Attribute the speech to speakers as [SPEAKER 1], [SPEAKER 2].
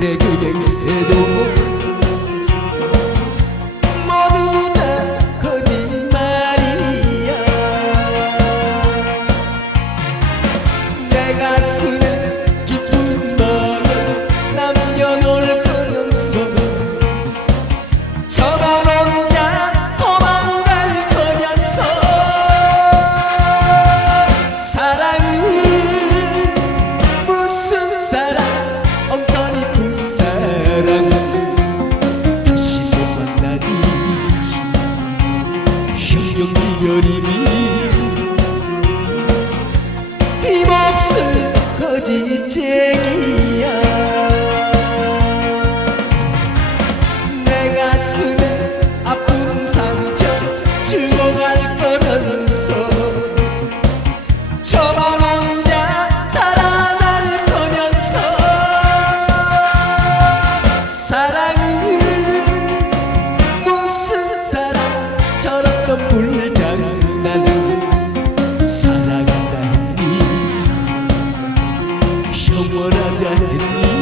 [SPEAKER 1] ne gülümse doğum 신경이별이니 나도 불장난은 사랑한다니? 영원하자니?